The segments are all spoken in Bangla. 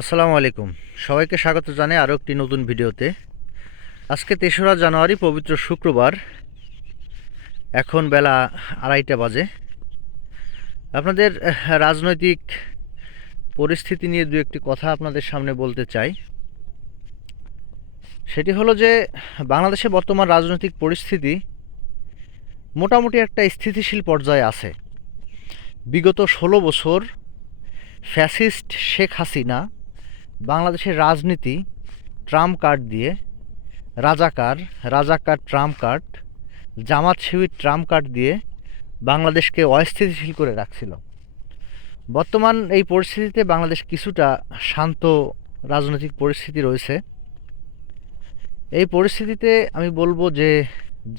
আসসালামু আলাইকুম। সবাইকে স্বাগত জানাই আরও একটি নতুন ভিডিওতে। আজকে ৩রা জানুয়ারি, পবিত্র শুক্রবার। এখন বেলা ২:৩০ বাজে। আপনাদের রাজনৈতিক পরিস্থিতি নিয়ে দু একটি কথা আপনাদের সামনে বলতে চাই। সেটি হলো যে বাংলাদেশে বর্তমান রাজনৈতিক পরিস্থিতি মোটামুটি একটা স্থিতিশীল পর্যায়ে আছে। বিগত ১৬ বছর ফ্যাসিস্ট শেখ হাসিনা বাংলাদেশের রাজনীতি ট্রাম্প কার্ড দিয়ে রাজাকার রাজাকার Trump card, Jamaat Shibir Trump card দিয়ে বাংলাদেশকে অস্থিতিশীল করে রাখছিল। বর্তমান এই পরিস্থিতিতে বাংলাদেশ কিছুটা শান্ত রাজনৈতিক পরিস্থিতি রয়েছে। এই পরিস্থিতিতে আমি বলবো যে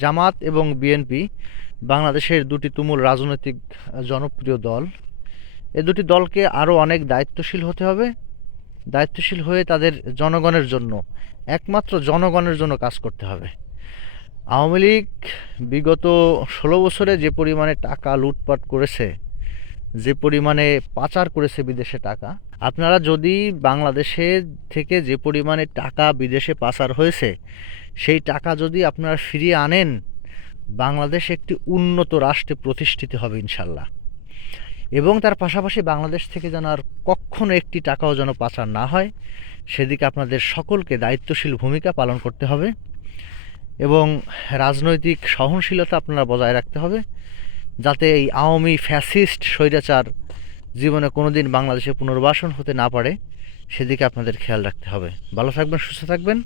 জামাত এবং বিএনপি বাংলাদেশের দুটি তুমুল রাজনৈতিক জনপ্রিয় দল। এই দুটি দলকে আরও অনেক দায়িত্বশীল হতে হবে। দায়িত্বশীল হয়ে তাদের জনগণের জন্য, একমাত্র জনগণের জন্য কাজ করতে হবে। আওয়ামী লীগ বিগত ১৬ বছরে যে পরিমাণে টাকা লুটপাট করেছে, যে পরিমাণে পাচার করেছে বিদেশে টাকা, আপনারা যদি বাংলাদেশে থেকে যে পরিমাণে টাকা বিদেশে পাচার হয়েছে সেই টাকা যদি আপনারা ফিরিয়ে আনেন, বাংলাদেশ একটি উন্নত রাষ্ট্রে প্রতিষ্ঠিত হবে ইনশাল্লাহ। এবং তার পাশাপাশি বাংলাদেশ থেকে যেন আর কখনো একটি টাকাও যেন পাচার না হয়, সেদিকে আপনাদের সকলকে দায়িত্বশীল ভূমিকা পালন করতে হবে এবং রাজনৈতিক সহনশীলতা আপনারা বজায় রাখতে হবে, যাতে এই আওয়ামী ফ্যাসিস্ট স্বৈরাচার জীবনে কোনোদিন বাংলাদেশে পুনর্বাসন হতে না পারে, সেদিকে আপনাদের খেয়াল রাখতে হবে। ভালো থাকবেন, সুস্থ থাকবেন।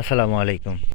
আসসালামু আলাইকুম।